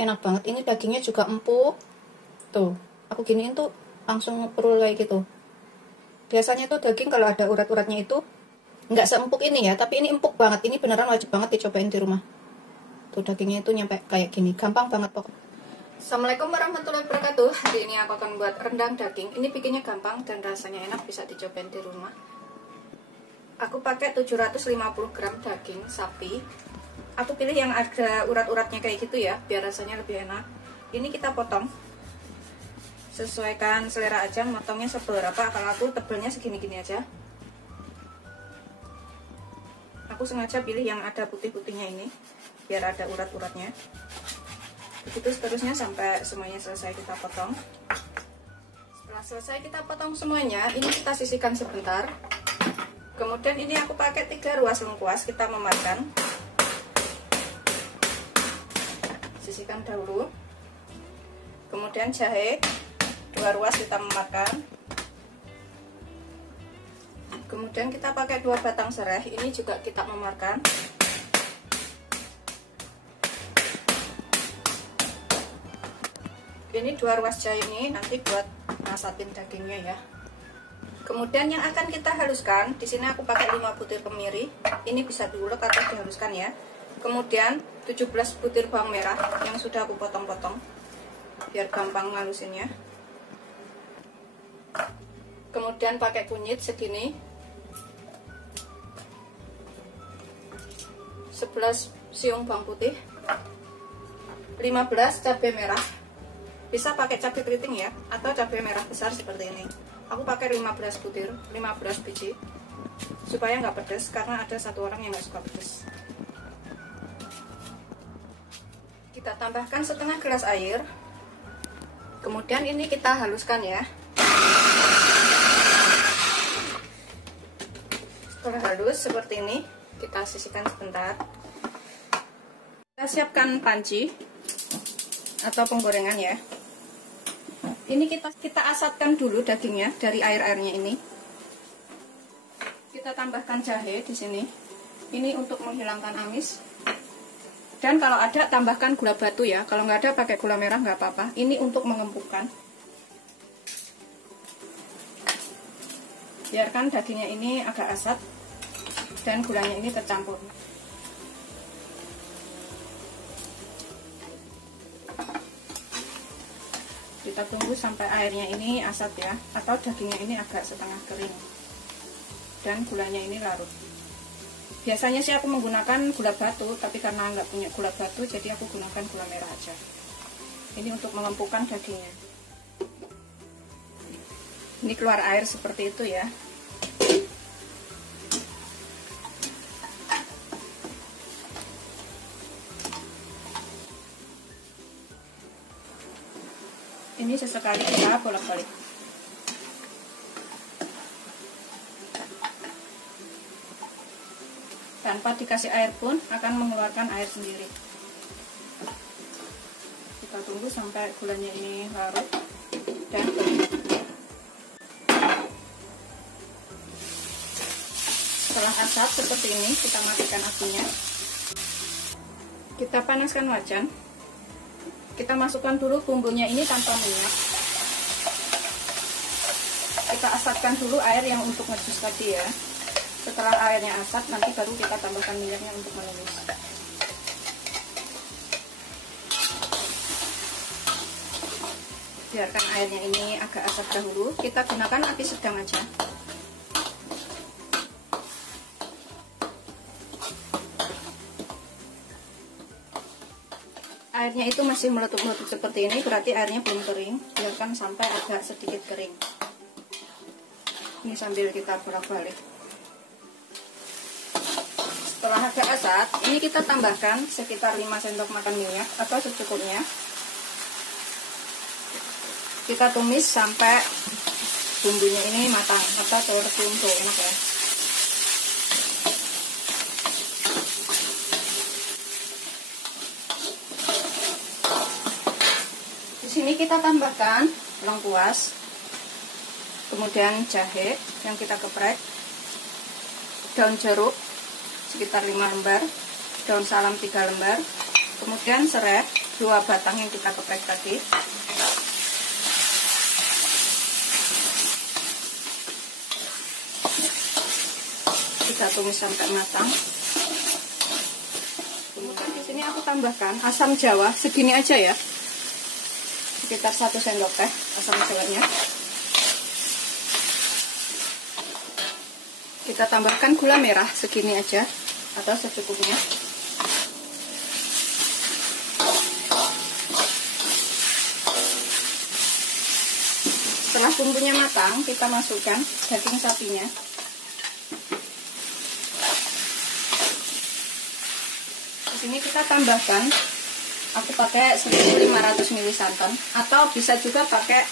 Enak banget. Ini dagingnya juga empuk. Tuh, aku giniin tuh langsung ngeprul kayak gitu. Biasanya tuh daging kalau ada urat-uratnya itu nggak seempuk ini ya, tapi ini empuk banget. Ini beneran wajib banget dicobain di rumah. Tuh dagingnya itu nyampe kayak gini, gampang banget pokoknya. Assalamualaikum warahmatullahi wabarakatuh. Hari ini aku akan buat rendang daging. Ini bikinnya gampang dan rasanya enak, bisa dicobain di rumah. Aku pakai 750 gram daging sapi. Aku pilih yang ada urat-uratnya kayak gitu ya, biar rasanya lebih enak. Ini kita potong. Sesuaikan selera aja, motongnya seberapa. Kalau aku tebelnya segini-gini aja. Aku sengaja pilih yang ada putih-putihnya ini, biar ada urat-uratnya. Begitu seterusnya sampai semuanya selesai kita potong. Setelah selesai kita potong semuanya, ini kita sisihkan sebentar. Kemudian ini aku pakai 3 ruas lengkuas, kita memakan. Sisihkan dahulu. Kemudian jahe 2 ruas kita memakan. Kemudian kita pakai 2 batang serai, ini juga kita memakan. Ini 2 ruas jahe ini nanti buat masakin dagingnya ya. Kemudian yang akan kita haluskan, di sini aku pakai 5 butir kemiri. Ini bisa diulek atau dihaluskan ya. Kemudian 17 butir bawang merah yang sudah aku potong-potong biar gampang ngalusinnya. Kemudian pakai kunyit segini. 11 siung bawang putih. 15 cabai merah. Bisa pakai cabai keriting ya, atau cabai merah besar seperti ini. Aku pakai 15 butir, 15 biji, supaya nggak pedas, karena ada satu orang yang nggak suka pedas. Kita tambahkan setengah gelas air. Kemudian ini kita haluskan ya. Setelah halus seperti ini, kita sisihkan sebentar. Kita siapkan panci atau penggorengan ya. Ini kita asapkan dulu dagingnya dari air-airnya ini. Kita tambahkan jahe di sini. Ini untuk menghilangkan amis. Dan kalau ada tambahkan gula batu ya. Kalau nggak ada pakai gula merah nggak apa-apa. Ini untuk mengempukkan. Biarkan dagingnya ini agak asat dan gulanya ini tercampur. Kita tunggu sampai airnya ini asat ya, atau dagingnya ini agak setengah kering dan gulanya ini larut. Biasanya sih aku menggunakan gula batu, tapi karena nggak punya gula batu jadi aku gunakan gula merah aja. Ini untuk mengempukkan dagingnya. Ini keluar air seperti itu ya. Ini sesekali kita bolak-balik. Tanpa dikasih air pun akan mengeluarkan air sendiri. Kita tunggu sampai gulanya ini larut dan kering. Setelah asap seperti ini, kita matikan apinya. Kita panaskan wajan. Kita masukkan dulu bumbunya ini tanpa minyak. Kita asapkan dulu air yang untuk ngejus tadi ya. Setelah airnya asap, nanti baru kita tambahkan minyaknya untuk menumis. Biarkan airnya ini agak asap dahulu. Kita gunakan api sedang aja. Airnya itu masih meletup-meletup seperti ini, berarti airnya belum kering. Biarkan sampai agak sedikit kering. Ini sambil kita bolak-balik. Setelah agak asat, ini kita tambahkan sekitar 5 sendok makan minyak atau secukupnya. Kita tumis sampai bumbunya ini matang atau telur tumpul, enak ya. Sini kita tambahkan lengkuas, kemudian jahe yang kita geprek, daun jeruk sekitar 5 lembar, daun salam 3 lembar, kemudian serai 2 batang yang kita geprek tadi. Kita tumis sampai matang. Kemudian di sini aku tambahkan asam jawa segini aja ya, sekitar 1 sendok teh asam jawanya. Kita tambahkan gula merah segini aja atau secukupnya. Setelah bumbunya matang, kita masukkan daging sapinya. Di sini kita tambahkan, aku pakai 1500 ml santan, atau bisa juga pakai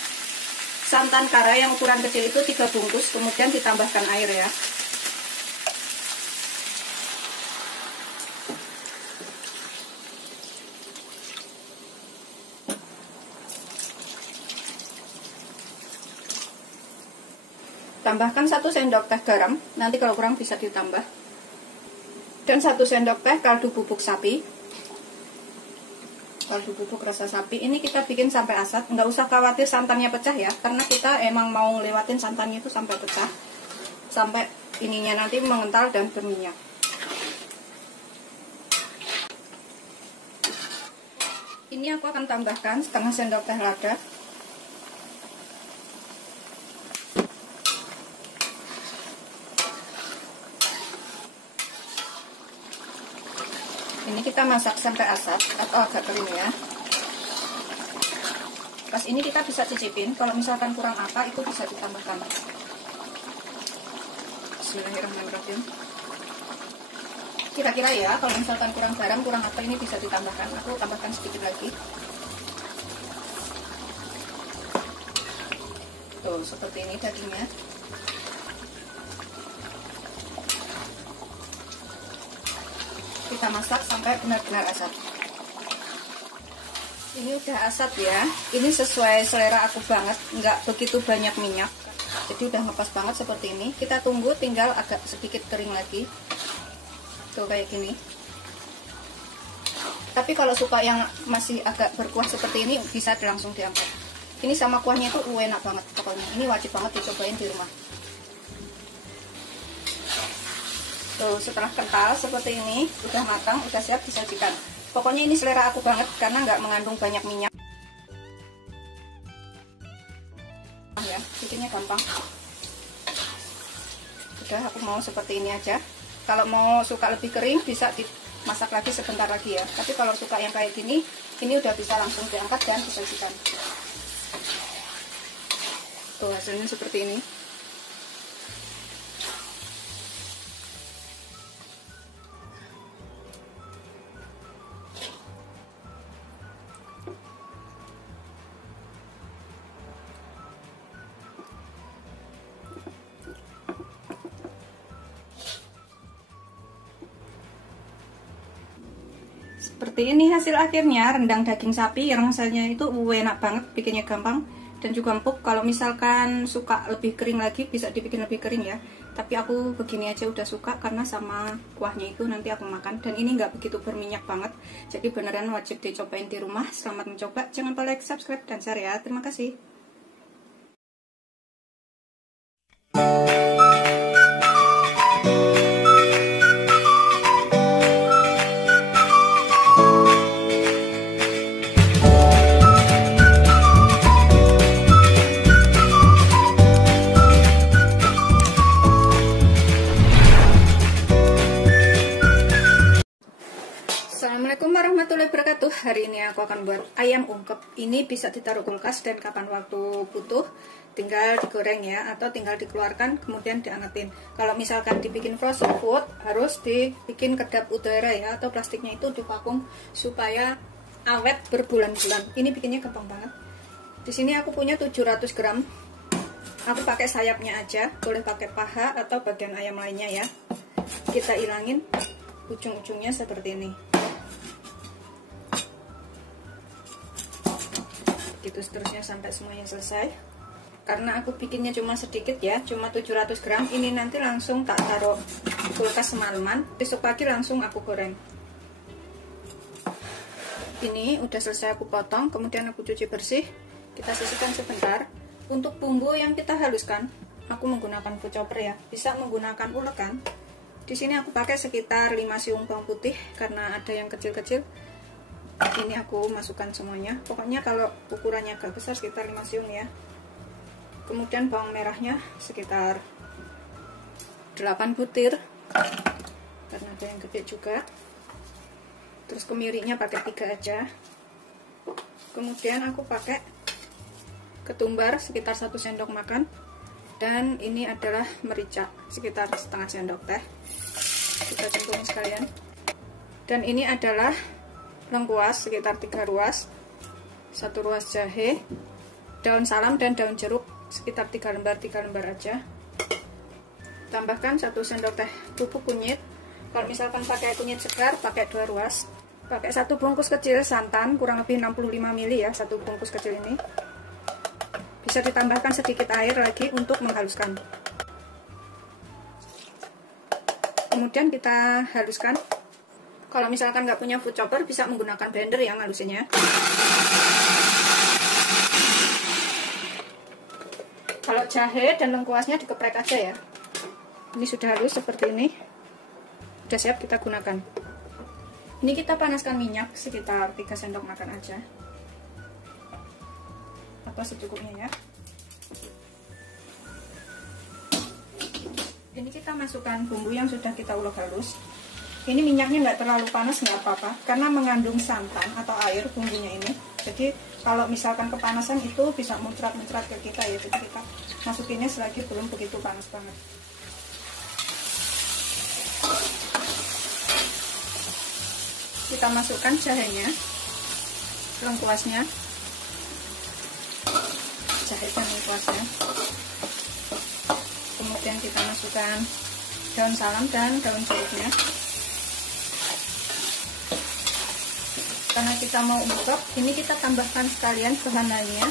santan kara yang ukuran kecil itu 3 bungkus, kemudian ditambahkan air ya. Tambahkan 1 sendok teh garam, nanti kalau kurang bisa ditambah. Dan 1 sendok teh kaldu bubuk sapi. Kaldu bubuk rasa sapi ini kita bikin sampai asat, nggak usah khawatir santannya pecah ya, karena kita emang mau ngelewatin santannya itu sampai pecah, sampai ininya nanti mengental dan berminyak. Ini aku akan tambahkan setengah sendok teh lada. Ini kita masak sampai asat atau agak kering ya. Pas ini kita bisa cicipin, kalau misalkan kurang apa itu bisa ditambahkan. Bismillahirrahmanirrahim. Kira-kira ya, kalau misalkan kurang garam, kurang apa ini bisa ditambahkan. Aku tambahkan sedikit lagi. Tuh, seperti ini dagingnya. Kita masak sampai benar-benar asat. Ini udah asat ya. Ini sesuai selera aku banget, nggak begitu banyak minyak. Jadi udah ngepas banget seperti ini. Kita tunggu tinggal agak sedikit kering lagi. Tuh kayak gini. Tapi kalau suka yang masih agak berkuah seperti ini bisa langsung diangkat. Ini sama kuahnya itu enak banget pokoknya. Ini wajib banget dicobain di rumah. Tuh, setelah kental seperti ini, udah matang, udah siap disajikan. Pokoknya ini selera aku banget karena nggak mengandung banyak minyak. Ya, bikinnya gampang. Udah, aku mau seperti ini aja. Kalau mau suka lebih kering bisa dimasak lagi sebentar lagi ya. Tapi kalau suka yang kayak gini, ini udah bisa langsung diangkat dan disajikan. Tuh, hasilnya seperti ini. Seperti ini hasil akhirnya, rendang daging sapi yang rasanya itu enak banget, bikinnya gampang dan juga empuk. Kalau misalkan suka lebih kering lagi bisa dibikin lebih kering ya, tapi aku begini aja udah suka karena sama kuahnya itu nanti aku makan. Dan ini nggak begitu berminyak banget, jadi beneran wajib dicobain di rumah. Selamat mencoba, jangan lupa like, subscribe, dan share ya. Terima kasih. Assalamualaikum warahmatullahi wabarakatuh. Hari ini aku akan buat ayam ungkep. Ini bisa ditaruh kulkas dan kapan waktu butuh tinggal digoreng ya, atau tinggal dikeluarkan kemudian diangetin. Kalau misalkan dibikin frozen food harus dibikin kedap udara ya, atau plastiknya itu divakum supaya awet berbulan-bulan. Ini bikinnya gampang banget. Di sini aku punya 700 gram. Aku pakai sayapnya aja, boleh pakai paha atau bagian ayam lainnya ya. Kita ilangin ujung-ujungnya seperti ini. Gitu seterusnya sampai semuanya selesai. Karena aku bikinnya cuma sedikit ya, cuma 700 gram. Ini nanti langsung tak taruh kulkas semalaman, besok pagi langsung aku goreng. Ini udah selesai aku potong, kemudian aku cuci bersih. Kita sisihkan sebentar. Untuk bumbu yang kita haluskan, aku menggunakan food chopper ya. Bisa menggunakan ulekan. Di sini aku pakai sekitar 5 siung bawang putih karena ada yang kecil-kecil. Ini aku masukkan semuanya. Pokoknya kalau ukurannya agak besar sekitar 5 siung ya. Kemudian bawang merahnya sekitar 8 butir. Karena ada yang gede juga. Terus kemirinya pakai 3 aja. Kemudian aku pakai ketumbar sekitar 1 sendok makan, dan ini adalah merica sekitar setengah sendok teh. Kita campurin sekalian. Dan ini adalah lengkuas sekitar 3 ruas, 1 ruas jahe, daun salam dan daun jeruk sekitar 3 lembar aja. Tambahkan 1 sendok teh bubuk kunyit. Kalau misalkan pakai kunyit segar, pakai 2 ruas. Pakai 1 bungkus kecil santan, kurang lebih 65 ml ya, 1 bungkus kecil ini. Bisa ditambahkan sedikit air lagi untuk menghaluskan. Kemudian kita haluskan. Kalau misalkan nggak punya food chopper, bisa menggunakan blender ya ngalusinnya. Kalau jahe dan lengkuasnya dikeprek aja ya. Ini sudah halus seperti ini. Sudah siap kita gunakan. Ini kita panaskan minyak sekitar 3 sendok makan aja, atau secukupnya ya. Ini kita masukkan bumbu yang sudah kita ulek halus. Ini minyaknya nggak terlalu panas, nggak apa-apa, karena mengandung santan atau air bumbunya ini. Jadi kalau misalkan kepanasan itu bisa muncrat-muncrat ke kita ya. Jadi kita masukinnya selagi belum begitu panas banget. Kita masukkan jahenya, lengkuasnya, jahe dan lengkuasnya. Kemudian kita masukkan daun salam dan daun jeruknya. Karena kita mau ungkep, ini kita tambahkan sekalian bahan lainnya.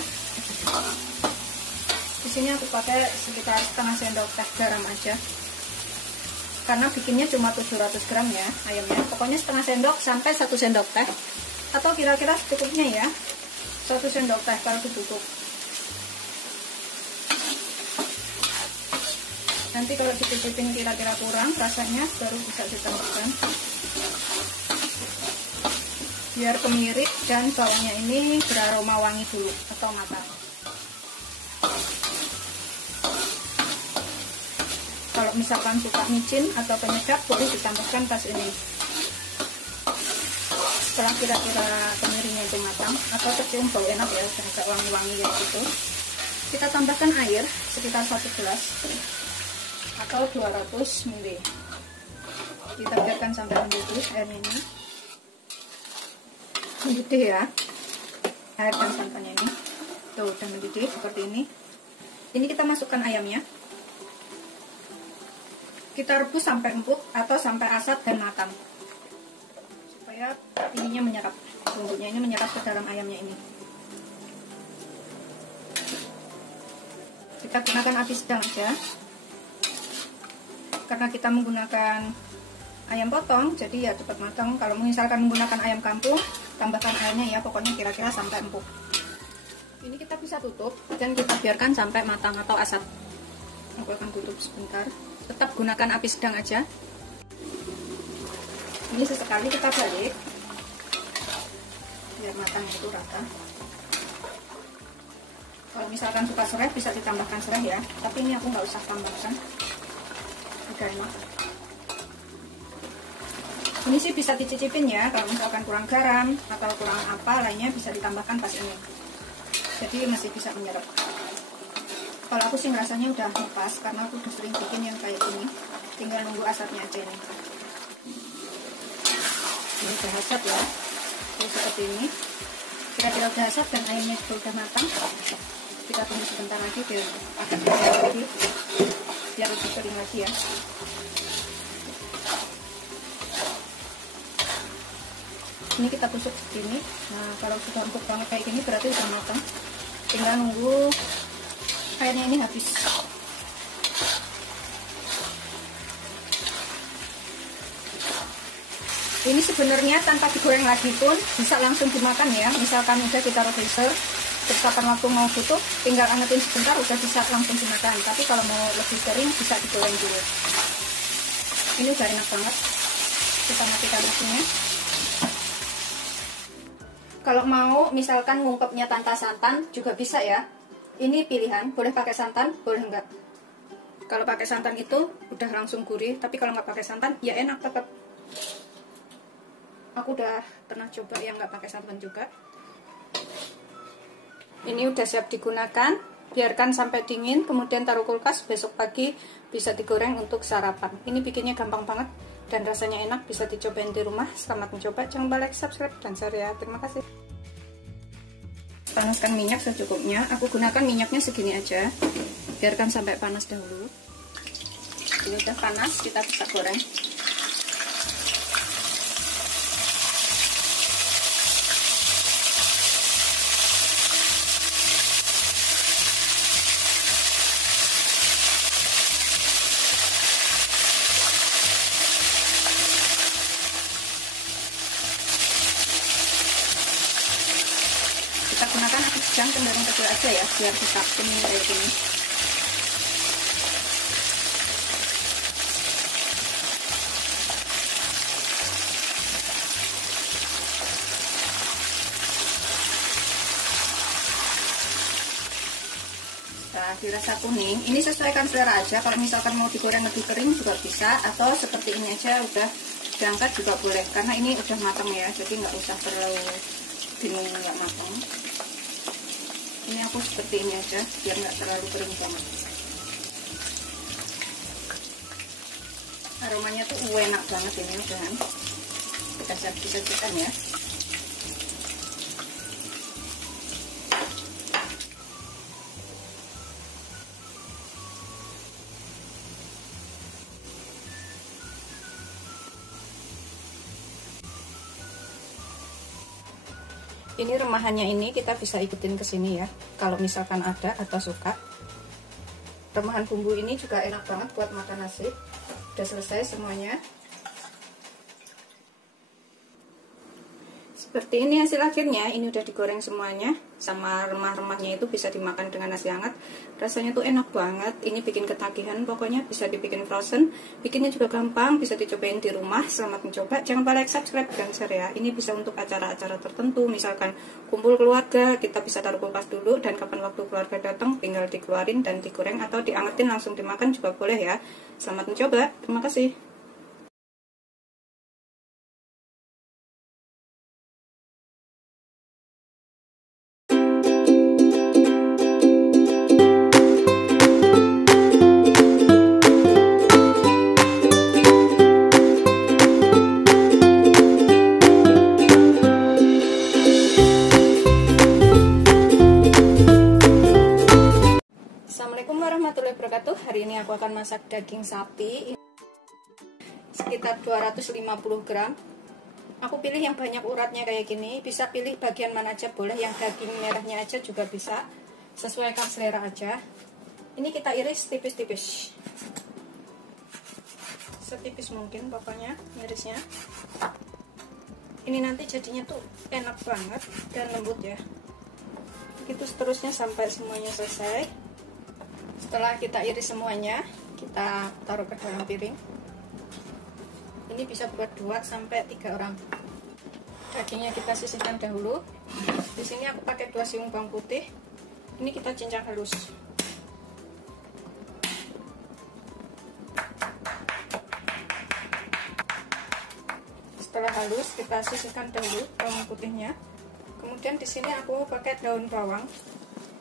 Di sini aku pakai sekitar setengah sendok teh garam aja. Karena bikinnya cuma 700 gram ya ayamnya. Pokoknya setengah sendok sampai 1 sendok teh, atau kira-kira secukupnya ya, 1 sendok teh kalau cukup. Nanti kalau dicicipin kira-kira kurang rasanya, baru bisa ditambahkan. Biar kemiri dan bawangnya ini beraroma wangi dulu atau matang. Kalau misalkan suka micin atau penyedap, boleh ditambahkan pas ini. Setelah kira-kira kemirinya itu matang atau tercium bau enak ya, udah agak wangi-wangi kayak gitu, kita tambahkan air sekitar 1 gelas atau 200 ml. Kita biarkan sampai mendidih airnya ini. Mendidih ya, air dan santannya ini. Tuh, udah mendidih seperti ini. Ini kita masukkan ayamnya. Kita rebus sampai empuk atau sampai asat dan matang, supaya ininya menyerap, bumbunya ini menyerap ke dalam ayamnya ini. Kita gunakan api sedang aja, karena kita menggunakan ayam potong, jadi ya cepat matang. Kalau misalkan menggunakan ayam kampung, tambahkan airnya ya, pokoknya kira-kira sampai empuk. Ini kita bisa tutup dan kita biarkan sampai matang atau asat. Aku akan tutup sebentar. Tetap gunakan api sedang aja. Ini sesekali kita balik biar matangnya itu rata. Kalau misalkan suka serai, bisa ditambahkan serai ya, tapi ini aku nggak usah tambahkan, agak enak. Ini sih bisa dicicipin ya, kalau misalkan kurang garam atau kurang apa lainnya bisa ditambahkan pas ini, jadi masih bisa menyerap. Kalau aku sih rasanya udah pas, karena aku udah sering bikin yang kayak gini. Tinggal nunggu asapnya aja ini. Ini udah asap ya. Terus seperti ini. Kira-kira udah asap dan ayamnya juga udah matang. Kita tunggu sebentar lagi biar agak kering lagi. Biar lebih kering lagi ya. Ini kita tusuk segini. Nah, kalau sudah empuk banget kayak gini berarti udah matang. Tinggal nunggu airnya ini habis. Ini sebenarnya tanpa digoreng lagi pun bisa langsung dimakan ya. Misalkan udah ditaruh freezer, terus kapan waktu mau butuh, tinggal angetin sebentar udah bisa langsung dimakan. Tapi kalau mau lebih sering bisa digoreng dulu. Ini udah enak banget. Kita matikan mesinnya. Kalau mau misalkan ngungkepnya tanpa santan juga bisa ya. Ini pilihan, boleh pakai santan, boleh enggak. Kalau pakai santan itu udah langsung gurih, tapi kalau nggak pakai santan ya enak tetap. Aku udah pernah coba yang nggak pakai santan juga. Ini udah siap digunakan. Biarkan sampai dingin, kemudian taruh kulkas. Besok pagi bisa digoreng untuk sarapan. Ini bikinnya gampang banget dan rasanya enak. Bisa dicobain di rumah. Selamat mencoba. Jangan lupa like, subscribe, dan share ya. Terima kasih. Panaskan minyak secukupnya. Aku gunakan minyaknya segini aja. Biarkan sampai panas dahulu. Ini udah panas, kita bisa goreng. Kita gunakan api sedang cenderung kecil aja ya, biar tetap kuning kayak gini. Nah, dirasa kuning, ini sesuaikan selera aja. Kalau misalkan mau digoreng lebih kering juga bisa, atau seperti ini aja udah diangkat juga boleh. Karena ini udah matang ya, jadi nggak usah terlalu bingung nggak matang. Ini aku seperti ini aja, biar nggak terlalu kering banget. Aromanya tuh enak banget ini udahan. Kita sajikan ya. Ini remahannya ini kita bisa ikutin ke sini ya. Kalau misalkan ada atau suka. Remahan bumbu ini juga enak banget buat makan nasi. Udah selesai semuanya. Seperti ini hasil akhirnya. Ini udah digoreng semuanya. Sama remah-remahnya itu bisa dimakan dengan nasi hangat. Rasanya tuh enak banget. Ini bikin ketagihan pokoknya. Bisa dibikin frozen. Bikinnya juga gampang. Bisa dicobain di rumah. Selamat mencoba. Jangan lupa like, subscribe, dan share ya. Ini bisa untuk acara-acara tertentu. Misalkan kumpul keluarga. Kita bisa taruh kulkas dulu. Dan kapan waktu keluarga datang tinggal dikeluarin dan digoreng. Atau diangetin langsung dimakan juga boleh ya. Selamat mencoba. Terima kasih. Assalamualaikum warahmatullahi wabarakatuh. Hari ini aku akan masak daging sapi sekitar 250 gram. Aku pilih yang banyak uratnya kayak gini. Bisa pilih bagian mana aja boleh. Yang daging merahnya aja juga bisa. Sesuaikan selera aja. Ini kita iris tipis-tipis. Setipis mungkin pokoknya irisnya. Ini nanti jadinya tuh enak banget dan lembut ya. Itu seterusnya sampai semuanya selesai. Setelah kita iris semuanya, kita taruh ke dalam piring. Ini bisa buat 2 sampai 3 orang. Dagingnya kita sisihkan dahulu. Di sini aku pakai 2 siung bawang putih. Ini kita cincang halus. Setelah halus, kita sisihkan dahulu bawang putihnya. Kemudian di sini aku pakai daun bawang.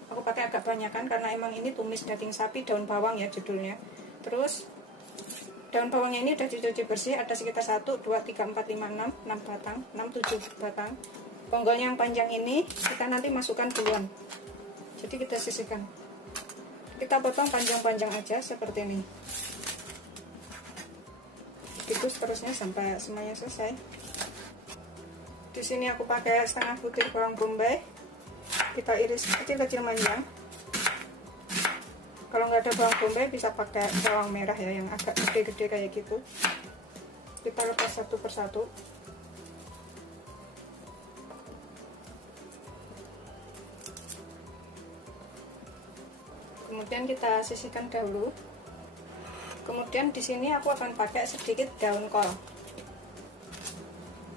Aku pakai agak banyakan karena emang ini tumis daging sapi daun bawang ya judulnya. Terus daun bawangnya ini udah dicuci bersih, ada sekitar 1, 2, 3, 4, 5, 6 batang, 6, 7 batang. Bonggolnya yang panjang ini kita nanti masukkan duluan. Jadi kita sisihkan. Kita potong panjang-panjang aja seperti ini. Itu seterusnya sampai semuanya selesai. Di sini aku pakai setengah butir bawang bombay. Kita iris kecil-kecil panjang. Kalau nggak ada bawang bombay bisa pakai bawang merah ya yang agak gede-gede kayak gitu. Kita lepas satu persatu. Kemudian kita sisihkan dahulu. Kemudian di sini aku akan pakai sedikit daun kol,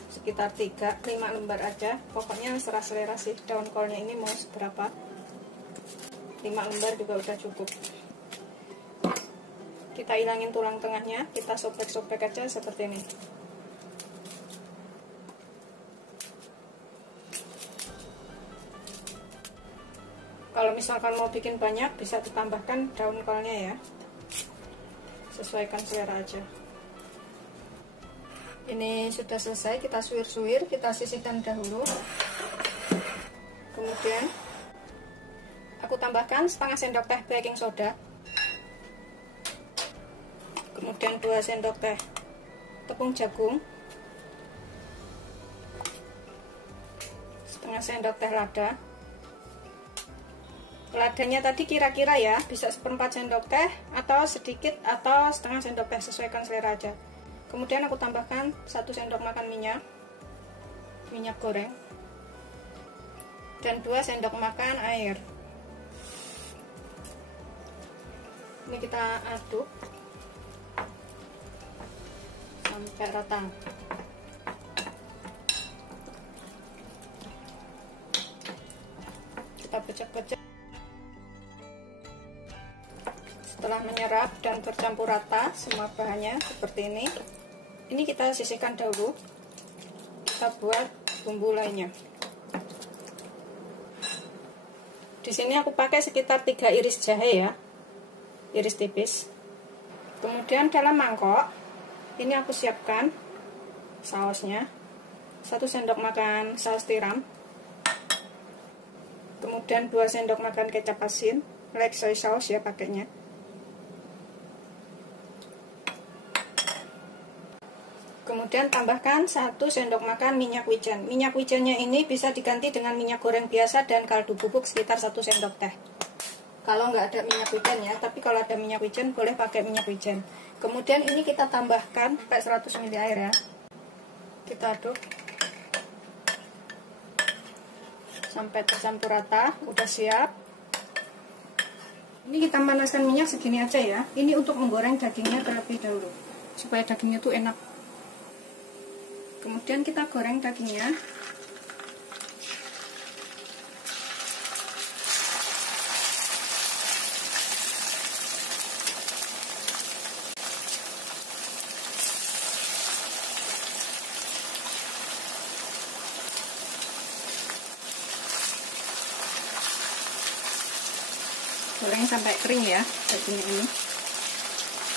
sekitar 3-5 lembar aja. Pokoknya serah selera sih daun kolnya ini mau seberapa. 5 lembar juga udah cukup. Kita hilangin tulang tengahnya, kita sobek-sobek aja seperti ini. Kalau misalkan mau bikin banyak, bisa ditambahkan daun kolnya ya, sesuaikan selera aja. Ini sudah selesai, kita suwir-suwir, kita sisihkan dahulu. Kemudian aku tambahkan setengah sendok teh baking soda, kemudian 2 sendok teh tepung jagung, setengah sendok teh lada. Ladanya tadi kira-kira ya, bisa 1/4 sendok teh atau sedikit atau setengah sendok teh, sesuaikan selera aja. Kemudian aku tambahkan 1 sendok makan minyak goreng, dan 2 sendok makan air. Ini kita aduk sampai rata. Kita pecah-pecah. Setelah menyerap dan tercampur rata semua bahannya seperti ini kita sisihkan dahulu. Kita buat bumbu lainnya. Di sini aku pakai sekitar 3 iris jahe ya, iris tipis. Kemudian dalam mangkok ini aku siapkan sausnya, 1 sendok makan saus tiram, kemudian 2 sendok makan kecap asin, like soy sauce ya pakainya. Kemudian tambahkan 1 sendok makan minyak wijen. Minyak wijennya ini bisa diganti dengan minyak goreng biasa dan kaldu bubuk sekitar 1 sendok teh. Kalau nggak ada minyak wijen ya, tapi kalau ada minyak wijen boleh pakai minyak wijen. Kemudian ini kita tambahkan sampai 100 ml air ya. Kita aduk sampai tercampur rata, udah siap. Ini kita panaskan minyak segini aja ya. Ini untuk menggoreng dagingnya terlebih dahulu, supaya dagingnya tuh enak. Kemudian kita goreng dagingnya. Goreng sampai kering ya dagingnya ini.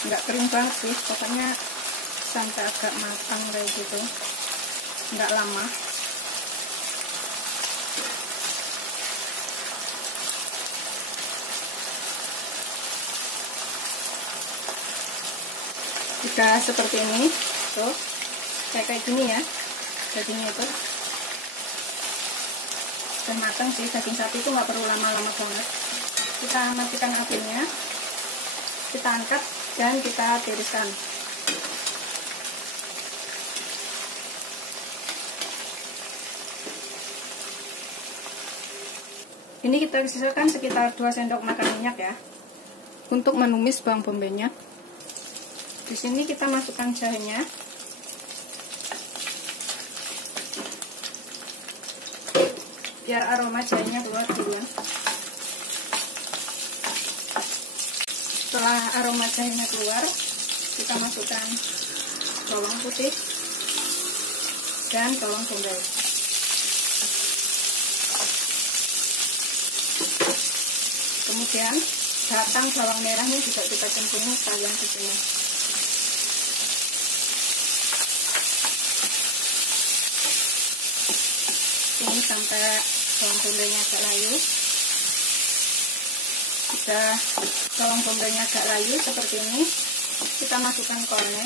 Enggak kering banget sih, pokoknya sampai agak matang kayak gitu. Enggak lama. Jika seperti ini tuh kayak gini ya dagingnya itu udah matang sih. Daging sapi itu nggak perlu lama-lama banget. Kita matikan apinya, kita angkat dan kita tiriskan. Ini kita sisakan sekitar 2 sendok makan minyak ya, untuk menumis bawang bombaynya. Di sini kita masukkan jahenya. Biar aroma jahenya keluar duluan. Setelah aroma jahenya keluar, kita masukkan bawang putih dan bawang bombay. Kemudian batang bawang merahnya juga kita cemplungin sekalian di sini. Ini sampai bawang bombaynya agak layu. Sudah bawang bombaynya agak layu seperti ini, kita masukkan kolnya.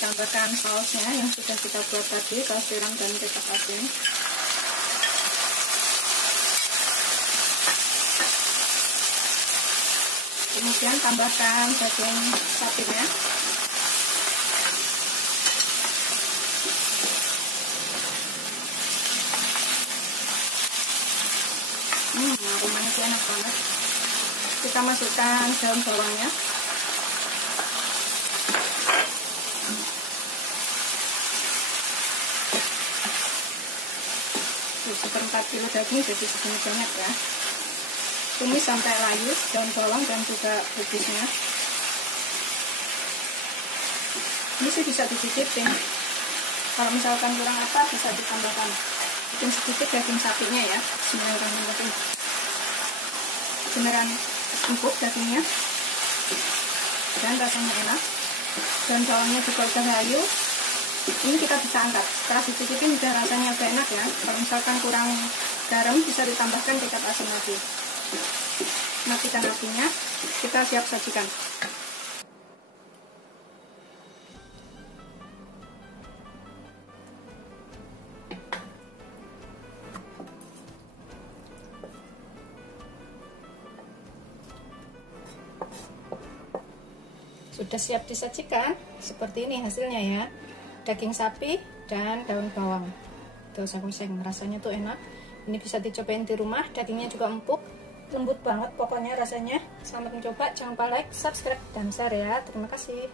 Tambahkan sausnya yang sudah kita buat tadi, saus tiram dan kecap asin. Kemudian tambahkan daging sapinya. banget. Kita masukkan daun bawangnya. Seperempat kilo daging jadi segini banyak ya. Tumis sampai layu daun bawang dan juga kubisnya. Ini sih bisa dicicipin. Kalau misalkan kurang apa bisa ditambahkan. Bikin sedikit daging sapinya ya. Bismillahirrahmanirrahim. Beneran empuk dagingnya dan rasanya enak. Dan bawangnya juga udah layu. Ini kita bisa angkat. Setelah dicicipin udah rasanya udah enak ya. Kalau misalkan kurang garam bisa ditambahkan kecap asin lagi. Matikan apinya, kita siap sajikan. Sudah siap disajikan. Seperti ini hasilnya ya. Daging sapi dan daun bawang. Tuh oseng-oseng, rasanya tuh enak. Ini bisa dicobain di rumah. Dagingnya juga empuk, lembut banget pokoknya rasanya. Selamat mencoba. Jangan lupa like, subscribe, dan share ya. Terima kasih.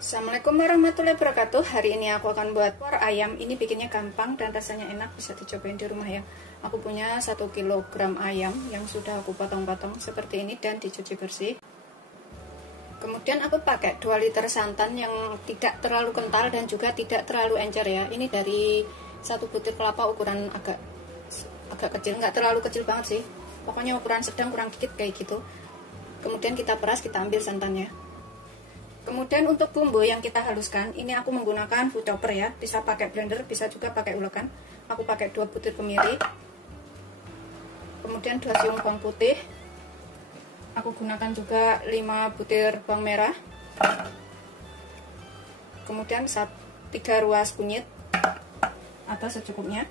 Assalamualaikum warahmatullahi wabarakatuh. Hari ini aku akan buat telur ayam. Ini bikinnya gampang dan rasanya enak, bisa dicobain di rumah ya. Aku punya 1 kg ayam yang sudah aku potong-potong seperti ini dan dicuci bersih. Kemudian aku pakai 2 liter santan yang tidak terlalu kental dan juga tidak terlalu encer ya. Ini dari 1 butir kelapa ukuran agak kecil, nggak terlalu kecil banget sih. Pokoknya ukuran sedang, kurang dikit kayak gitu. Kemudian kita peras, kita ambil santannya. Kemudian untuk bumbu yang kita haluskan, ini aku menggunakan food chopper ya. Bisa pakai blender, bisa juga pakai ulekan. Aku pakai 2 butir kemiri. Kemudian 2 siung bawang putih. Aku gunakan juga 5 butir bawang merah. Kemudian 3 ruas kunyit atau secukupnya.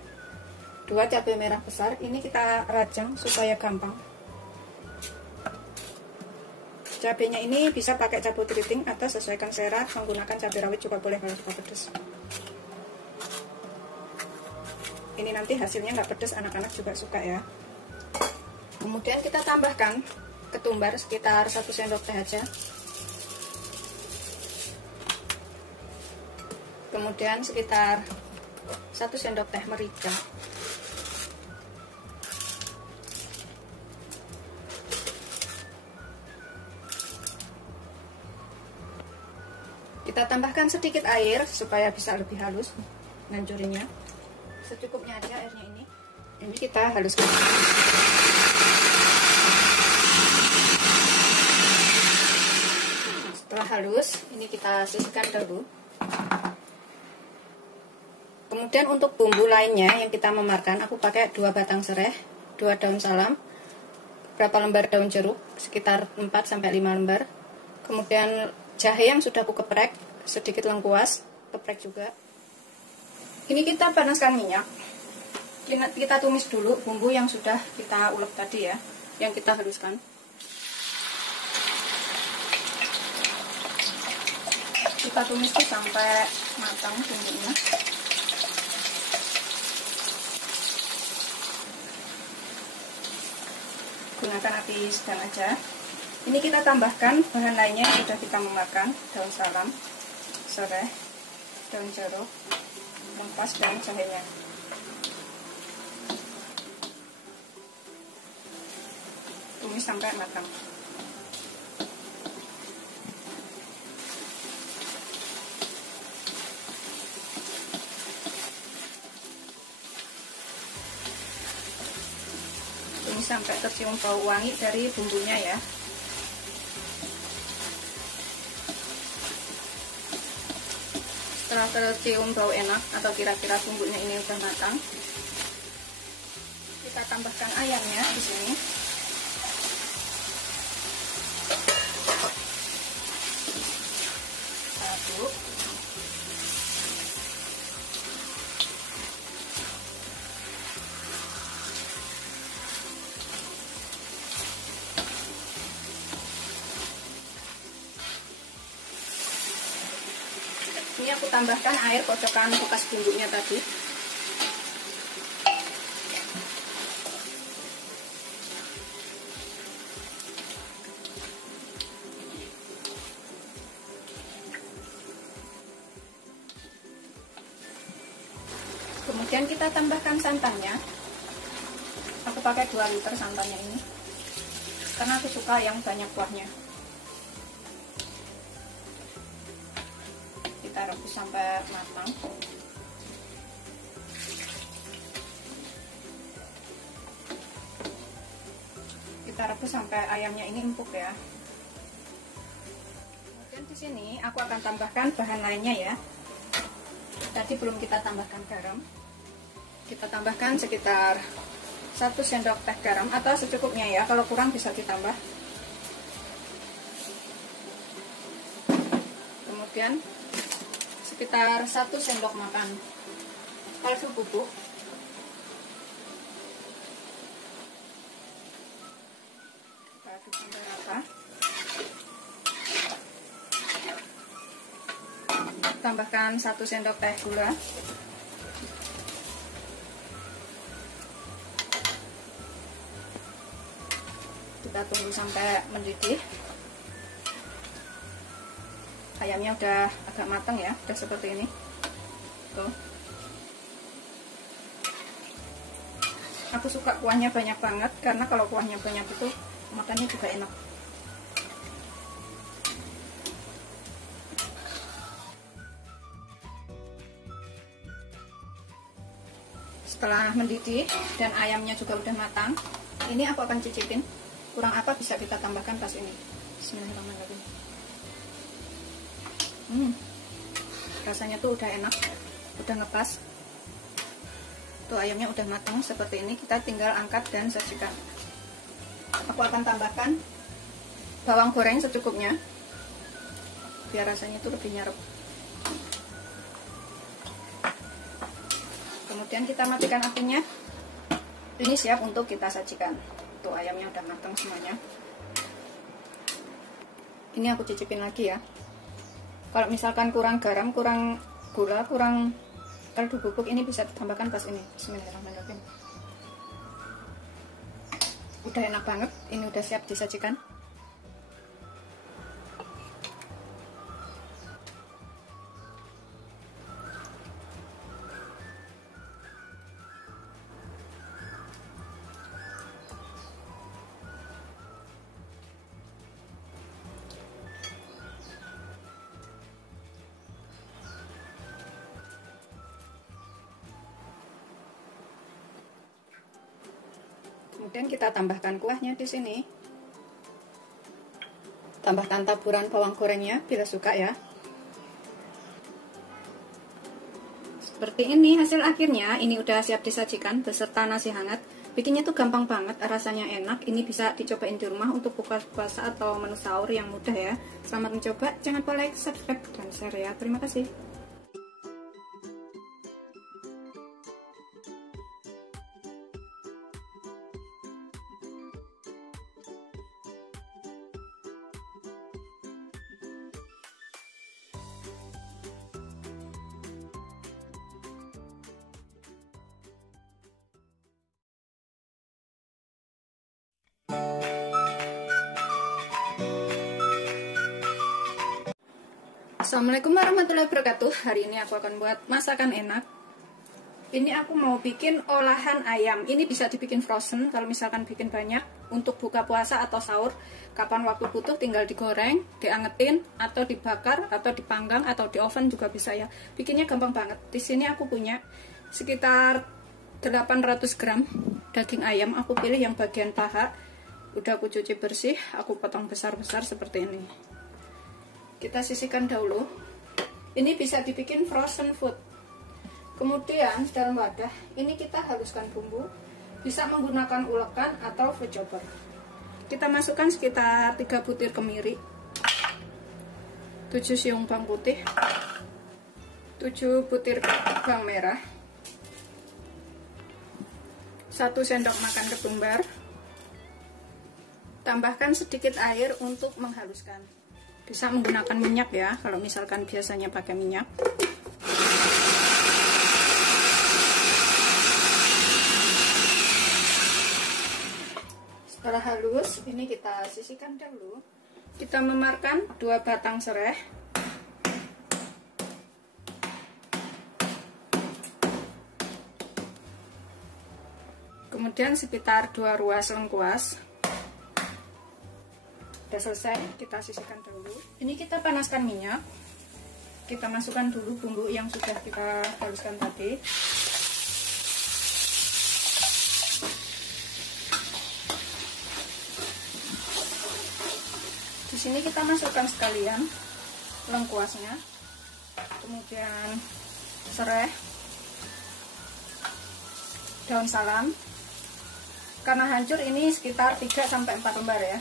2 cabai merah besar. Ini kita rajang supaya gampang. Cabenya ini bisa pakai cabai keriting atau sesuaikan selera, menggunakan cabai rawit juga boleh kalau suka pedas. Ini nanti hasilnya nggak pedas, anak-anak juga suka ya. Kemudian kita tambahkan ketumbar sekitar 1 sendok teh aja. Kemudian sekitar 1 sendok teh merica. Kita tambahkan sedikit air supaya bisa lebih halus ngancurinnya. Secukupnya aja airnya ini. Ini kita haluskan. Setelah halus, ini kita sisihkan dulu. Kemudian untuk bumbu lainnya yang kita memarkan, aku pakai 2 batang serai, 2 daun salam, berapa lembar daun jeruk, sekitar 4-5 lembar. Kemudian jahe yang sudah aku geprek, sedikit lengkuas, geprek juga. Ini kita panaskan minyak. Kita tumis dulu bumbu yang sudah kita ulek tadi ya, yang kita haluskan. Kita tumis sampai matang bumbunya. Gunakan api sedang aja. Ini kita tambahkan bahan lainnya yang sudah kita memakan, daun salam, serai, daun jeruk, lengkuas, dan jahenya. Tumis sampai matang. Tumis sampai tercium bau wangi dari bumbunya ya. Setelah tercium bau enak atau kira-kira bumbunya ini udah matang, kita tambahkan ayamnya di sini. Aduk. Ini aku tambahkan air kocokan bekas bumbunya tadi. Kemudian kita tambahkan santannya. Aku pakai 2 liter santannya ini, karena aku suka yang banyak kuahnya. Kita rebus sampai matang. Kita rebus sampai ayamnya ini empuk ya. Kemudian di sini aku akan tambahkan bahan lainnya ya. Tadi belum kita tambahkan garam. Kita tambahkan sekitar 1 sendok teh garam atau secukupnya ya. Kalau kurang bisa ditambah. Kemudian sekitar 1 sendok makan kaldu bubuk. Kita aduk sampai rata. Tambahkan 1 sendok teh gula. Kita tunggu sampai mendidih. Ayamnya udah agak matang ya, udah seperti ini. Tuh. Aku suka kuahnya banyak banget, karena kalau kuahnya banyak itu makannya juga enak. Setelah mendidih dan ayamnya juga udah matang, ini aku akan cicipin. Kurang apa bisa kita tambahkan pas ini. Bismillahirrahmanirrahim. Rasanya tuh udah enak, udah ngepas. Tuh ayamnya udah matang seperti ini. Kita tinggal angkat dan sajikan. Aku akan tambahkan bawang goreng secukupnya, biar rasanya tuh lebih nyerep. Kemudian kita matikan apinya. Ini siap untuk kita sajikan. Tuh ayamnya udah matang semuanya. Ini aku cicipin lagi ya. Kalau misalkan kurang garam, kurang gula, kurang kaldu bubuk, ini bisa ditambahkan pas ini. Bismillahirrahmanirrahim. Udah enak banget. Ini udah siap disajikan. Kemudian kita tambahkan kuahnya di sini. Tambahkan taburan bawang gorengnya bila suka ya. Seperti ini hasil akhirnya. Ini udah siap disajikan beserta nasi hangat. Bikinnya tuh gampang banget, rasanya enak. Ini bisa dicobain di rumah untuk buka puasa atau menu sahur yang mudah ya. Selamat mencoba. Jangan lupa like, subscribe, dan share ya. Terima kasih. Assalamualaikum warahmatullahi wabarakatuh. Hari ini aku akan buat masakan enak. Ini aku mau bikin olahan ayam. Ini bisa dibikin frozen kalau misalkan bikin banyak untuk buka puasa atau sahur. Kapan waktu butuh tinggal digoreng, diangetin, atau dibakar, atau dipanggang, atau di oven juga bisa ya. Bikinnya gampang banget. Di sini aku punya sekitar 800 gram daging ayam. Aku pilih yang bagian paha. Udah aku cuci bersih, aku potong besar-besar seperti ini. Kita sisihkan dahulu. Ini bisa dibikin frozen food. Kemudian dalam wadah ini kita haluskan bumbu. Bisa menggunakan ulekan atau food chopper. Kita masukkan sekitar 3 butir kemiri, 7 siung bawang putih, 7 butir bawang merah, 1 sendok makan ketumbar. Tambahkan sedikit air untuk menghaluskan. Bisa menggunakan minyak ya, kalau misalkan biasanya pakai minyak. Setelah halus, ini kita sisihkan dulu. Kita memarkan 2 batang serai. Kemudian sekitar 2 ruas lengkuas. Udah selesai, kita sisihkan dulu. Ini kita panaskan minyak. Kita masukkan dulu bumbu yang sudah kita haluskan tadi. Di sini kita masukkan sekalian lengkuasnya, kemudian serai, daun salam. Karena hancur ini sekitar 3-4 lembar ya.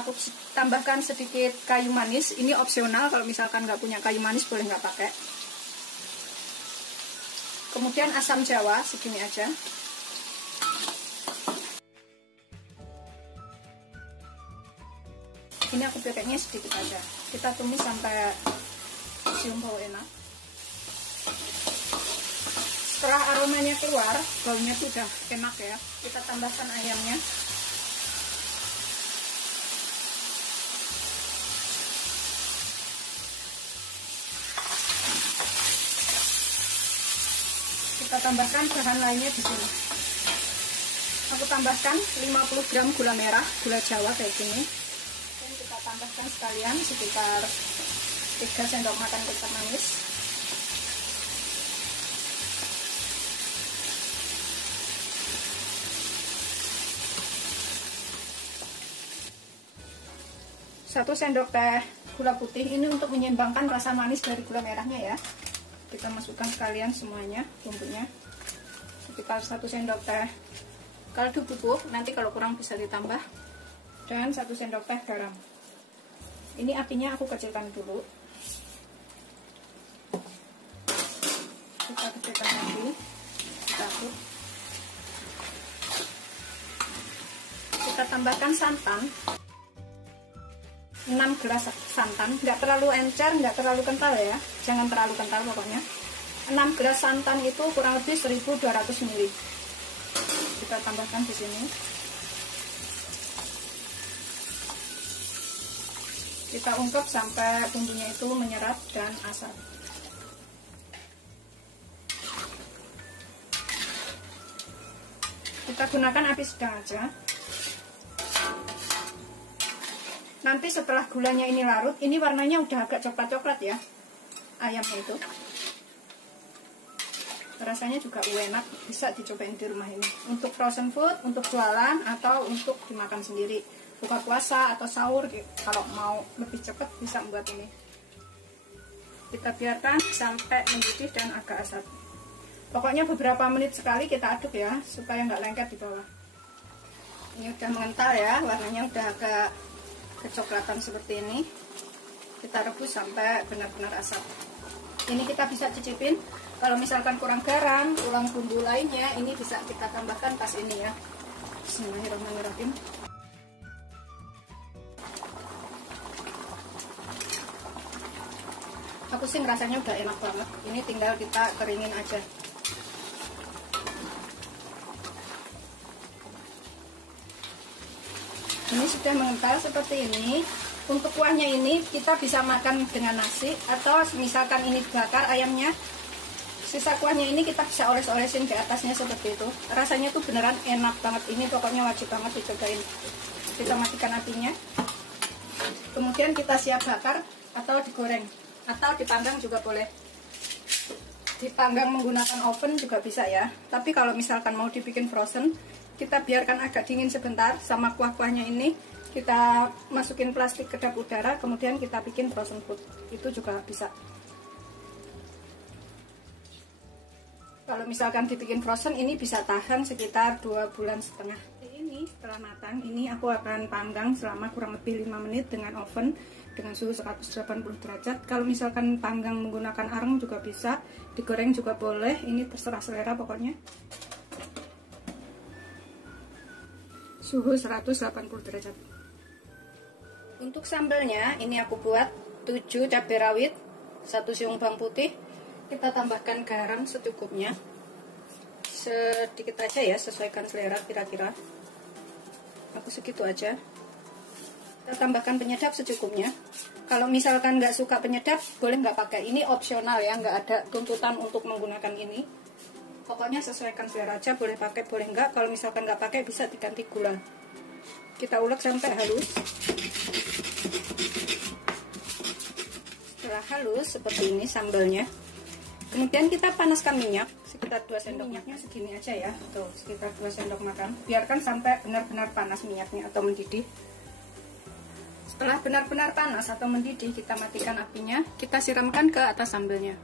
Aku tambahkan sedikit kayu manis, ini opsional, kalau misalkan nggak punya kayu manis boleh nggak pakai. Kemudian asam jawa segini aja. Ini aku pakainya sedikit aja. Kita tumis sampai cium bau enak. Setelah aromanya keluar, baunya tuh udah enak ya. Kita tambahkan ayamnya. Kita tambahkan bahan lainnya di sini. Aku tambahkan 50 gram gula merah, gula Jawa kayak gini. Dan kita tambahkan sekalian sekitar 3 sendok makan kecap manis. Satu sendok teh gula putih, ini untuk menyeimbangkan rasa manis dari gula merahnya ya. Kita masukkan sekalian semuanya bumbunya. Sekitar 1 sendok teh kaldu bubuk, nanti kalau kurang bisa ditambah. Dan 1 sendok teh garam. Ini apinya aku kecilkan dulu. Kita kecilkan lagi. Kita aduk. Kita tambahkan santan. 6 gelas santan, nggak terlalu encer, nggak terlalu kental ya, jangan terlalu kental pokoknya. 6 gelas santan itu kurang lebih 1200 ml. Kita tambahkan di sini. Kita ungkep sampai bumbunya itu menyerap dan asam. Kita gunakan api sedang aja. Nanti setelah gulanya ini larut, ini warnanya udah agak coklat-coklat ya, ayamnya itu. Rasanya juga enak, bisa dicobain di rumah ini. Untuk frozen food, untuk jualan, atau untuk dimakan sendiri. Buka puasa atau sahur, kalau mau lebih cepat bisa membuat ini. Kita biarkan sampai mendidih dan agak asat. Pokoknya beberapa menit sekali kita aduk ya, supaya nggak lengket di bawah. Ini udah mengental ya, warnanya udah agak kecoklatan seperti ini. Kita rebus sampai benar-benar asap. Ini kita bisa cicipin. Kalau misalkan kurang garam, kurang bumbu lainnya, ini bisa kita tambahkan pas ini ya. Bismillahirrahmanirrahim. Aku sih rasanya udah enak banget. Ini tinggal kita keringin aja. Ini sudah mengental seperti ini. Untuk kuahnya ini kita bisa makan dengan nasi, atau misalkan ini bakar ayamnya, sisa kuahnya ini kita bisa oles-olesin ke atasnya seperti itu. Rasanya tuh beneran enak banget. Ini pokoknya wajib banget dicobain. Kita matikan apinya. Kemudian kita siap bakar atau digoreng, atau dipanggang juga boleh. Dipanggang menggunakan oven juga bisa ya. Tapi kalau misalkan mau dibikin frozen, kita biarkan agak dingin sebentar sama kuah-kuahnya ini. Kita masukin plastik kedap udara, kemudian kita bikin frozen food. Itu juga bisa. Kalau misalkan dibikin frozen, ini bisa tahan sekitar 2,5 bulan. Ini setelah matang, ini aku akan panggang selama kurang lebih 5 menit dengan oven dengan suhu 180 derajat. Kalau misalkan panggang menggunakan areng juga bisa, digoreng juga boleh. Ini terserah selera pokoknya. Suhu 180 derajat. Untuk sambelnya ini aku buat 7 cabai rawit, 1 siung bawang putih. Kita tambahkan garam secukupnya, sedikit aja ya, sesuaikan selera kira-kira. Aku segitu aja. Kita tambahkan penyedap secukupnya. Kalau misalkan nggak suka penyedap, boleh nggak pakai. Ini opsional ya, nggak ada tuntutan untuk menggunakan ini. Pokoknya sesuaikan selera aja, boleh pakai boleh nggak. Kalau misalkan nggak pakai bisa diganti gula. Kita ulek sampai halus. Setelah halus seperti ini sambalnya, kemudian kita panaskan minyak sekitar 2 sendok. Minyaknya segini aja ya, tuh sekitar 2 sendok makan. Biarkan sampai benar-benar panas minyaknya atau mendidih. Setelah benar-benar panas atau mendidih, kita matikan apinya, kita siramkan ke atas sambalnya.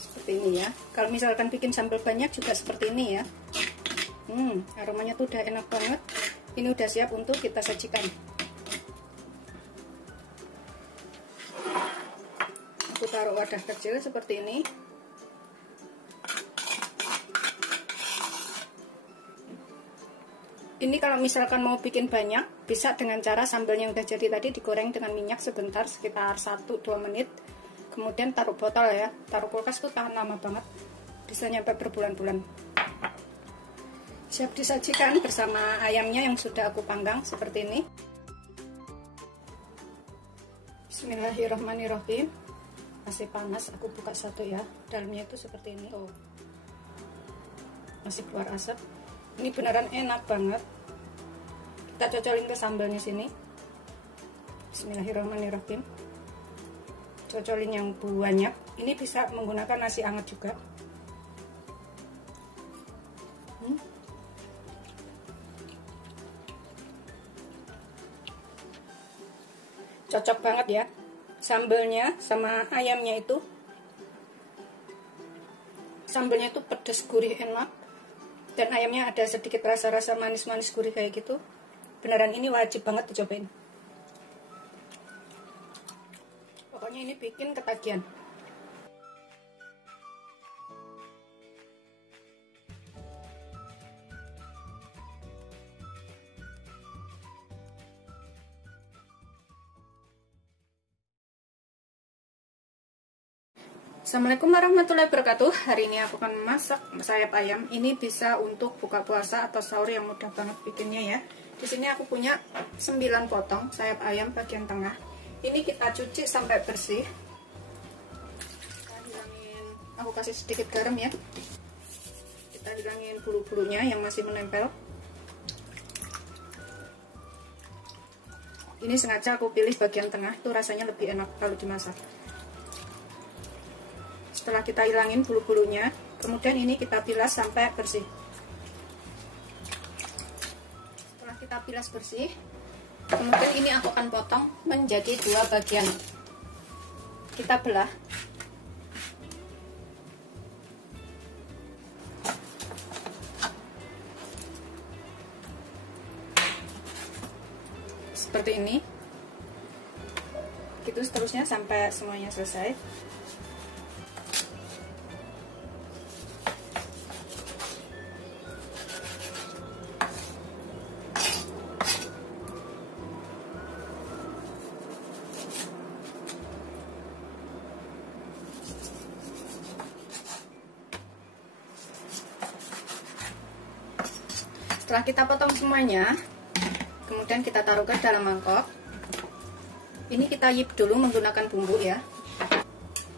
Seperti ini ya. Kalau misalkan bikin sambal banyak juga seperti ini ya. Aromanya tuh udah enak banget. Ini udah siap untuk kita sajikan. Aku taruh wadah kecil seperti ini. Ini kalau misalkan mau bikin banyak, bisa dengan cara sambalnya yang udah jadi tadi digoreng dengan minyak sebentar, sekitar 1-2 menit. Kemudian taruh botol ya, taruh kulkas tuh tahan lama banget, bisa nyampe berbulan-bulan. Siap disajikan bersama ayamnya yang sudah aku panggang seperti ini. Bismillahirrahmanirrahim. Masih panas, aku buka satu ya. Dalamnya itu seperti ini. Tuh. Masih keluar asap. Ini beneran enak banget. Kita cocolin ke sambalnya sini. Bismillahirrahmanirrahim. Cocolin yang banyak. Ini bisa menggunakan nasi hangat juga. Cocok banget ya, sambalnya sama ayamnya itu. Sambalnya itu pedas, gurih, enak. Dan ayamnya ada sedikit rasa-rasa manis-manis gurih kayak gitu. Beneran ini wajib banget dicobain. Pokoknya ini bikin ketagihan. Assalamualaikum warahmatullahi wabarakatuh. Hari ini aku akan masak sayap ayam. Ini bisa untuk buka puasa atau sahur yang mudah banget bikinnya ya. Di sini aku punya 9 potong sayap ayam bagian tengah. Ini kita cuci sampai bersih. Kita hilangin, aku kasih sedikit garam ya. Kita hilangin bulu-bulunya yang masih menempel. Ini sengaja aku pilih bagian tengah, tuh rasanya lebih enak kalau dimasak. Setelah kita hilangin bulu-bulunya, kemudian ini kita bilas sampai bersih. Setelah kita bilas bersih, kemudian ini aku akan potong menjadi 2 bagian. Kita belah. Seperti ini. Gitu seterusnya sampai semuanya selesai. Setelah kita potong semuanya, kemudian kita taruh ke dalam mangkok. Ini kita yip dulu menggunakan bumbu ya.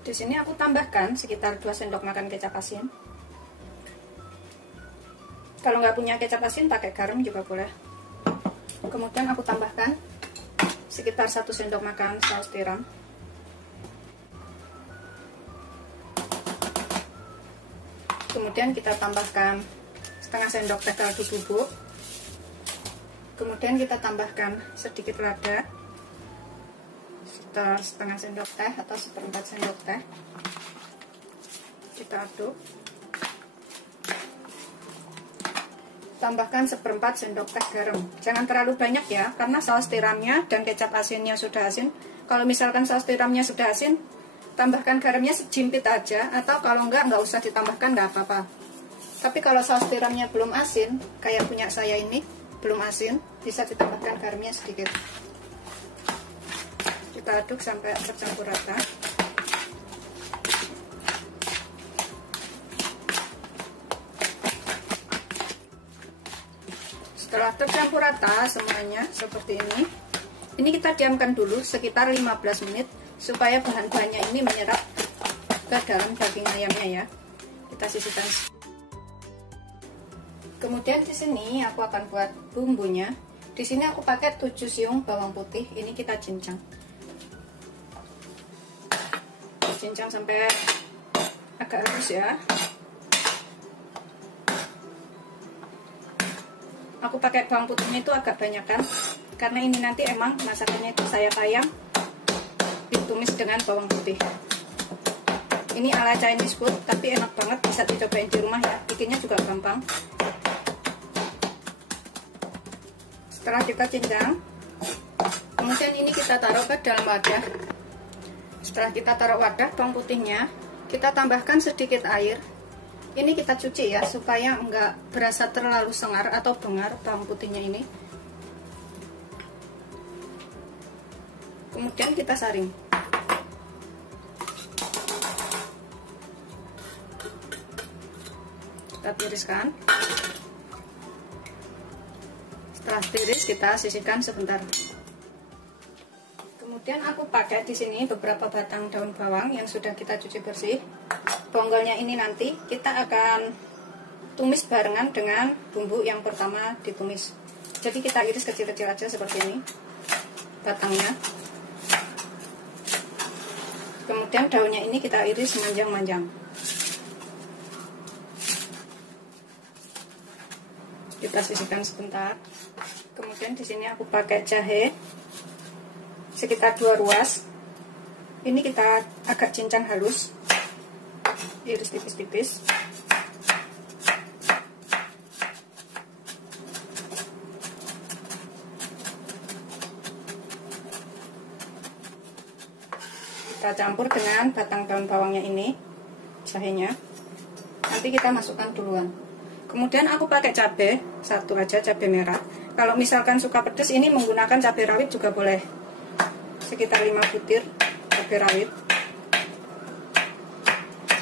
Di sini aku tambahkan sekitar 2 sendok makan kecap asin. Kalau nggak punya kecap asin, pakai garam juga boleh. Kemudian aku tambahkan sekitar 1 sendok makan saus tiram. Kemudian kita tambahkan setengah sendok teh kaldu bubuk. Kemudian kita tambahkan sedikit lada, setengah sendok teh atau 1/4 sendok teh. Kita aduk. Tambahkan 1/4 sendok teh garam. Jangan terlalu banyak ya, karena saus tiramnya dan kecap asinnya sudah asin. Kalau misalkan saus tiramnya sudah asin, tambahkan garamnya sejimpit aja, atau kalau nggak usah ditambahkan, nggak apa-apa. Tapi kalau saus tiramnya belum asin, kayak punya saya ini belum asin, bisa ditambahkan garamnya sedikit. Kita aduk sampai tercampur rata. Setelah tercampur rata semuanya seperti ini kita diamkan dulu sekitar 15 menit supaya bahan-bahannya ini menyerap ke dalam daging ayamnya ya. Kita sisihkan. Kemudian di sini aku akan buat bumbunya. Di sini aku pakai 7 siung bawang putih. Ini kita cincang. Cincang sampai agak halus ya. Aku pakai bawang putihnya itu agak banyak kan, karena ini nanti emang masakannya itu sayap ayam ditumis dengan bawang putih. Ini ala Chinese food, tapi enak banget, bisa dicobain di rumah ya. Bikinnya juga gampang. Setelah kita cincang, kemudian ini kita taruh ke dalam wadah. Setelah kita taruh wadah bawang putihnya, kita tambahkan sedikit air. Ini kita cuci ya, supaya enggak berasa terlalu sengar atau bengar bawang putihnya ini. Kemudian kita saring. Kita tiriskan. Setelah tiris kita sisihkan sebentar. Kemudian aku pakai di sini beberapa batang daun bawang yang sudah kita cuci bersih. Bonggolnya ini nanti kita akan tumis barengan dengan bumbu yang pertama ditumis. Jadi kita iris kecil-kecil aja seperti ini batangnya. Kemudian daunnya ini kita iris manjang-manjang. Kita sisihkan sebentar. Kemudian di sini aku pakai jahe sekitar 2 ruas. Ini kita agak cincang halus, iris tipis-tipis. Kita campur dengan batang daun bawangnya ini, jahenya. Nanti kita masukkan duluan. Kemudian aku pakai cabai, 1 aja cabai merah. Kalau misalkan suka pedas, ini menggunakan cabai rawit juga boleh. Sekitar 5 butir cabai rawit.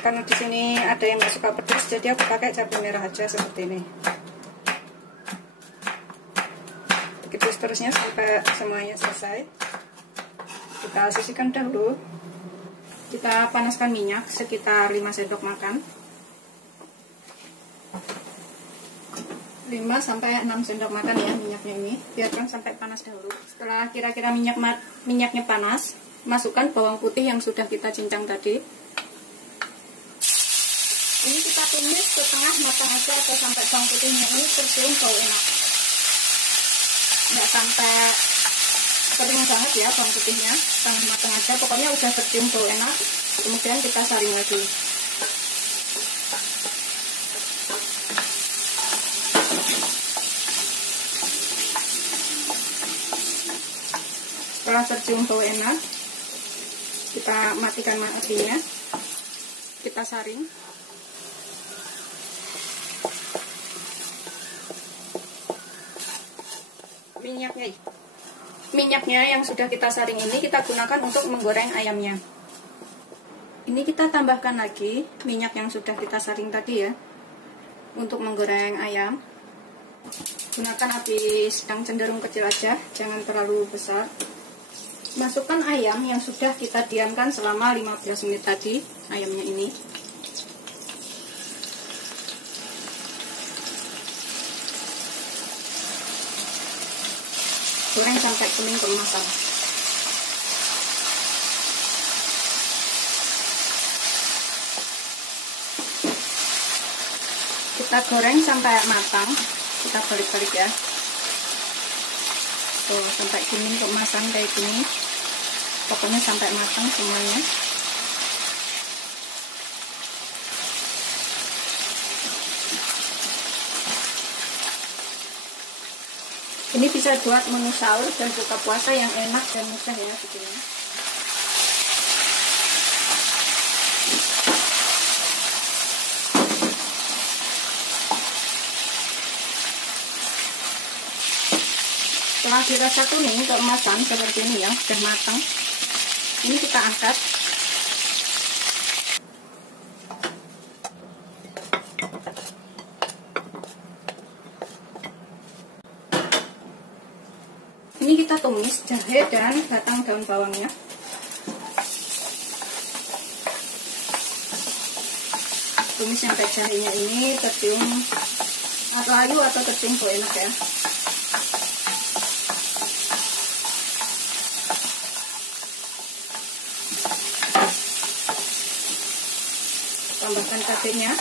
Karena di sini ada yang nggak suka pedas, jadi aku pakai cabai merah aja seperti ini. Begitu seterusnya sampai semuanya selesai. Kita sisihkan dahulu. Kita panaskan minyak sekitar 5 sendok makan. 5-6 sendok makan ya minyaknya ini. Biarkan sampai panas dahulu. Setelah kira-kira minyaknya panas, masukkan bawang putih yang sudah kita cincang tadi. Ini kita tumis setengah matang aja atau sampai bawang putihnya ini tercium bau enak. Nggak sampai kering banget ya bawang putihnya, setengah matang aja. Pokoknya udah tercium bau enak. Kemudian kita saring lagi. Setelah tercium bau enak, kita matikan apinya. Kita saring. Minyaknya yang sudah kita saring ini kita gunakan untuk menggoreng ayamnya. Ini kita tambahkan lagi minyak yang sudah kita saring tadi ya, untuk menggoreng ayam. Gunakan api sedang cenderung kecil aja, jangan terlalu besar. Masukkan ayam yang sudah kita diamkan selama 15 menit tadi, ayamnya ini. Goreng sampai kuning keemasan. Kita goreng sampai matang. Kita balik-balik ya. Tuh, sampai kuning keemasan kayak gini. Pokoknya sampai matang semuanya. Ini bisa buat menu sahur dan buka puasa yang enak dan mudah ya bikinnya. Setelah dirasa kuning keemasan seperti ini ya, sudah matang, ini kita angkat. Ini kita tumis jahe dan batang daun bawangnya. Tumis sampai jahenya ini tercium atau ayu atau tercium tuh enak ya. Tambahkan cabenya,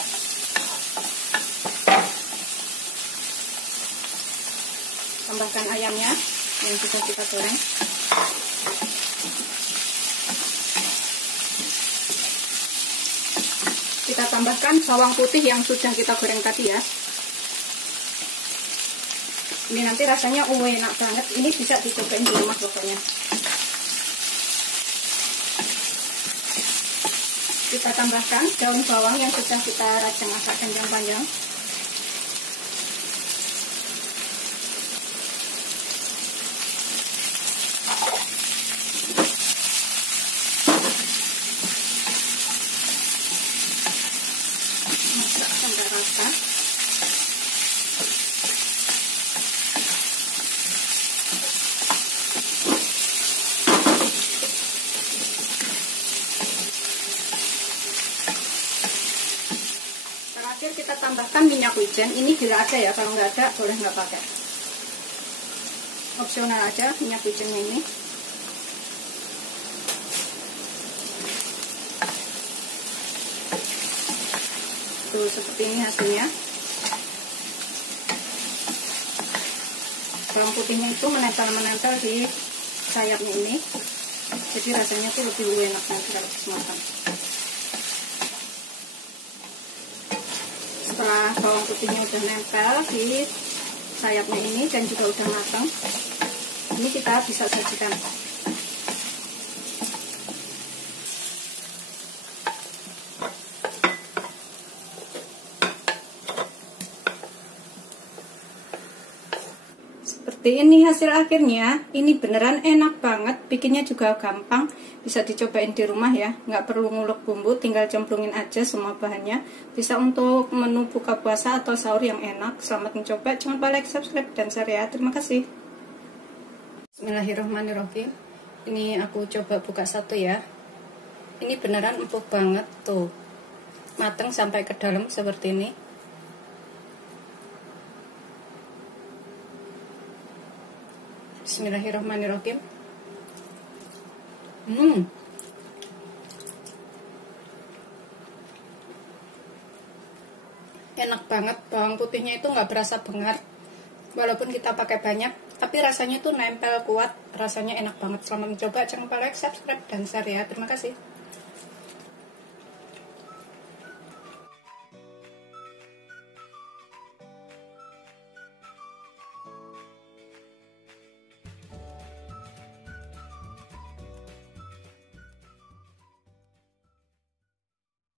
tambahkan ayamnya yang sudah kita goreng, kita tambahkan bawang putih yang sudah kita goreng tadi ya. Ini nanti rasanya enak banget, ini bisa dicobain di rumah pokoknya. Kita tambahkan daun bawang yang sudah kita rajang agak panjang-panjang. Masak sampai rata. Terakhir kita tambahkan minyak wijen. Ini bila ada ya, kalau nggak ada boleh nggak pakai. Opsional aja minyak wijennya ini. Tuh seperti ini hasilnya. Bawang putihnya itu menempel di sayapnya ini, jadi rasanya tuh lebih enak nanti kalau matang. Setelah bawang putihnya udah nempel di sayapnya ini dan juga udah matang, ini kita bisa sajikan. Seperti ini hasil akhirnya. Ini beneran enak banget, bikinnya juga gampang, bisa dicobain di rumah ya, nggak perlu ngulek bumbu, tinggal cemplungin aja semua bahannya. Bisa untuk menu buka puasa atau sahur yang enak. Selamat mencoba, jangan lupa like, subscribe, dan share ya. Terima kasih. Bismillahirrahmanirrahim. Ini aku coba buka satu ya. Ini beneran empuk banget tuh, mateng sampai ke dalam seperti ini. Bismillahirrahmanirrahim. Enak banget, bawang putihnya itu nggak berasa bengar, walaupun kita pakai banyak, tapi rasanya tuh nempel kuat, rasanya enak banget. Selamat mencoba, jangan lupa like, subscribe, dan share ya. Terima kasih.